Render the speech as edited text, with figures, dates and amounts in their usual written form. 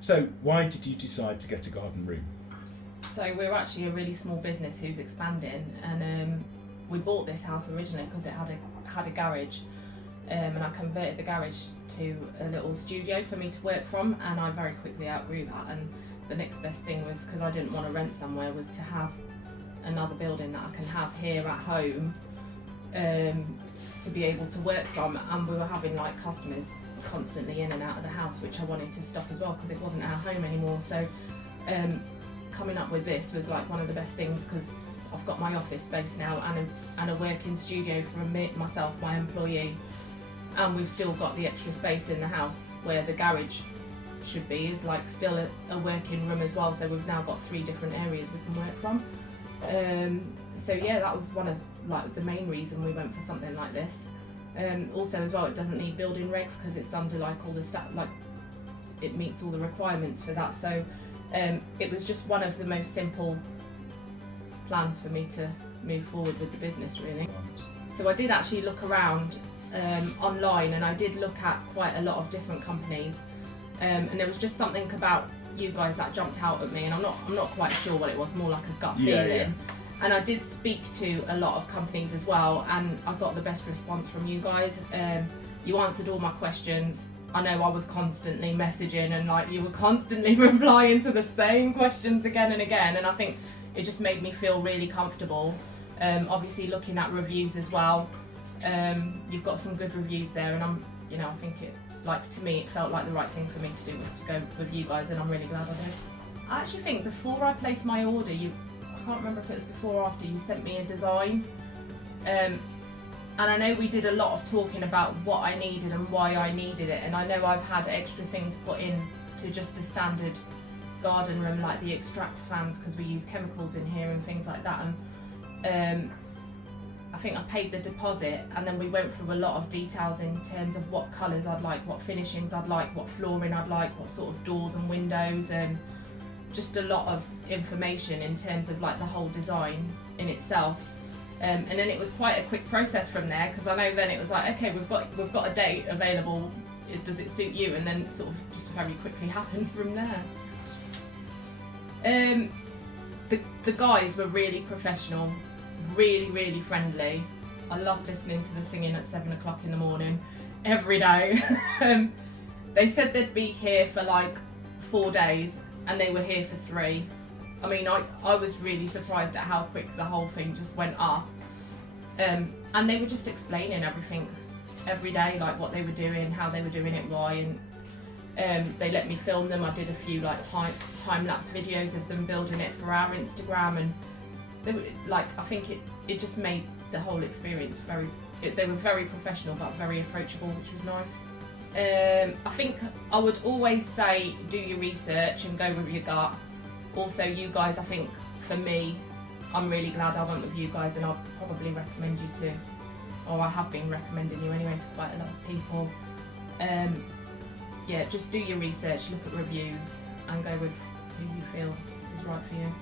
So why did you decide to get a garden room? So we're actually a really small business who's expanding, and we bought this house originally because it had a garage, and I converted the garage to a little studio for me to work from, and I very quickly outgrew that. And the next best thing was, because I didn't want to rent somewhere, was to have another building that I can have here at home, to be able to work from. And we were having like customers constantly in and out of the house, which I wanted to stop as well because it wasn't our home anymore. So coming up with this was like one of the best things, because I've got my office space now and a working studio for myself, my employee, and we've still got the extra space in the house where the garage should be, is like still a working room as well. So we've now got 3 different areas we can work from. So yeah, that was one of like the main reason we went for something like this. Also as well, it doesn't need building regs because it's under like all the like it meets all the requirements for that. So it was just one of the most simple plans for me to move forward with the business, really. So I did actually look around online, and I did look at quite a lot of different companies, and there was just something about you guys that jumped out at me, and I'm not quite sure what it was, more like a gut feeling. Yeah. And I did speak to a lot of companies as well, and I got the best response from you guys. You answered all my questions. I know I was constantly messaging, and like you were constantly replying to the same questions again and again, and I think it just made me feel really comfortable. Obviously looking at reviews as well, you've got some good reviews there, and I think to me it felt like the right thing for me to do was to go with you guys, and I'm really glad I did. I actually think before I placed my order, I can't remember if it was before or after, you sent me a design, and I know we did a lot of talking about what I needed and why I needed it, and I know I've had extra things put in to just a standard garden room, like the extractor fans, because we use chemicals in here and things like that. And I think I paid the deposit, and then we went through a lot of details in terms of what colours I'd like, what finishings I'd like, what flooring I'd like, what sort of doors and windows, and just a lot of information in terms of like the whole design in itself. And then it was quite a quick process from there, because I know then it was like, okay, we've got a date available, does it suit you? And then sort of just very quickly happened from there. The guys were really professional, really, really friendly. I loved listening to the singing at 7 o'clock in the morning every day. They said they'd be here for like 4 days, and they were here for 3. I mean, I was really surprised at how quick the whole thing just went up. And they were just explaining everything every day, like what they were doing, how they were doing it, why, and they let me film them. I did a few like time-lapse videos of them building it for our Instagram, and they were like, I think it just made the whole experience they were very professional but very approachable, which was nice. I think I would always say do your research and go with your gut. Also, you guys, I think for me, I'm really glad I went with you guys, and I'll probably recommend you to, or I have been recommending you anyway to quite a lot of people. Yeah, just do your research, look at reviews, and go with who you feel is right for you.